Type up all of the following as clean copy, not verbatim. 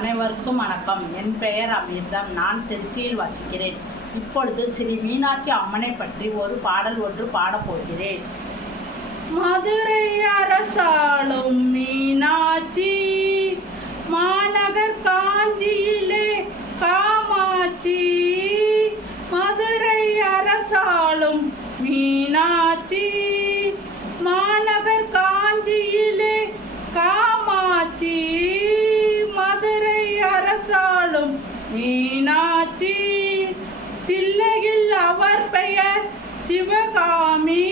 அனைவருக்கும் வணக்கம். என் பெயர் அமிர்தம். நான் திருச்சியில் வசிக்கிறேன். இப்பொழுது ஸ்ரீ மீனாட்சி அம்மனை பற்றி ஒரு பாடல் ஒன்று பாடப்போகிறேன். மதுரை அரசாளும் மீனாட்சி, மாநகர் காஞ்சியிலே காமாட்சி. மதுரை அரசாளும் மீனாட்சி, மாநகர் காஞ்சியிலே காமாட்சி. மதுரை அரசாளும் மீனாட்சி, தில்லையில் அவர் பெயர் சிவகாமி.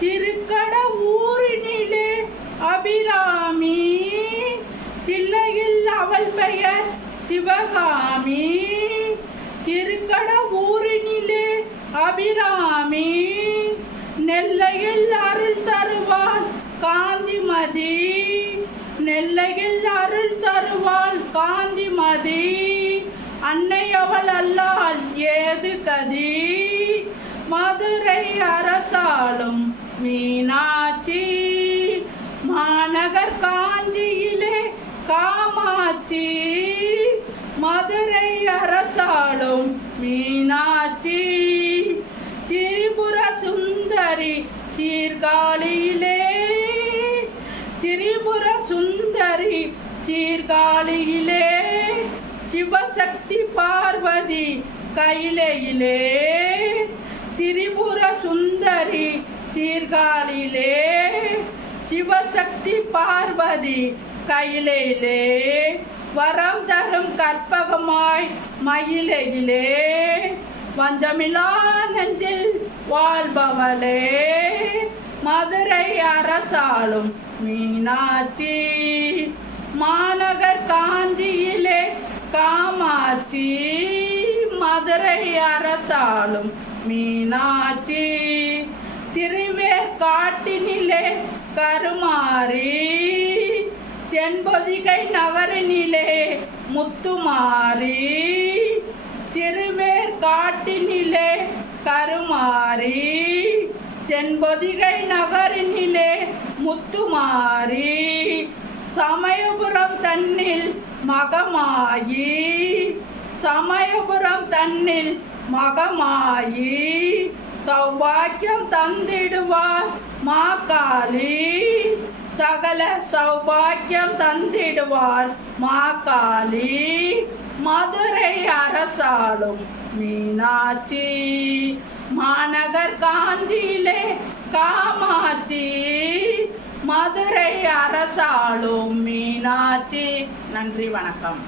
திருக்கட ஊரினிலே அபிராமி, தில்லையில் அவள் பெயர் சிவகாமி. திருக்கட ஊரினிலே அபிராமி, நெல்லையில் அருள் தருவாள் காந்திமதி. நெல்லையில் அருள் தருவாள் காந்திமதி, அன்னை அவள் அல்லால் ஏது கதி. மதுரை அரசாளும் மீனாட்சி, மாநகர் காஞ்சியிலே காமாட்சி. மதுரை அரசாளும் மீனாட்சி, திரிபுர சுந்தரி சீர்காழியிலே. திரிபுர சுந்தரி சீர்காழியிலே, சிவசக்தி பார்வதி கையிலே. திரிபுர சுந்தரி சீர்காழியிலே, சிவசக்தி பார்வதி கையிலே. வரம் தரும் கற்பகமாய் மயிலையிலே, வஞ்சமிலா நெஞ்சில் வாழ்பவளே. மதுரை அரசாளும் மீனாட்சி, மாநகர் காஞ்சியிலே காமாட்சி. மதுரை அரசாளும் மீனாட்சி, திருவேற்காட்டினிலே கருமாரி. தென்பொதிகை நகரினிலே முத்துமாரி. திருவேற்காட்டினிலே கருமாரி, தென்பொதிகை நகரினிலே முத்துமாரி. சமயபுரம் தன்னில் மகமாயி, சமயபுரம் தன்னில் மகமாயி. சௌபாக்கியம் தந்திடுவார் மாகாளி, சகல சௌபாக்கியம் தந்திடுவார் மாகாளி. மதுரை அரசாளும் மீனாட்சி, மாநகர் காஞ்சியிலே காமாட்சி. மதுரை அரசாளும் மீனாட்சி. நன்றி, வணக்கம்.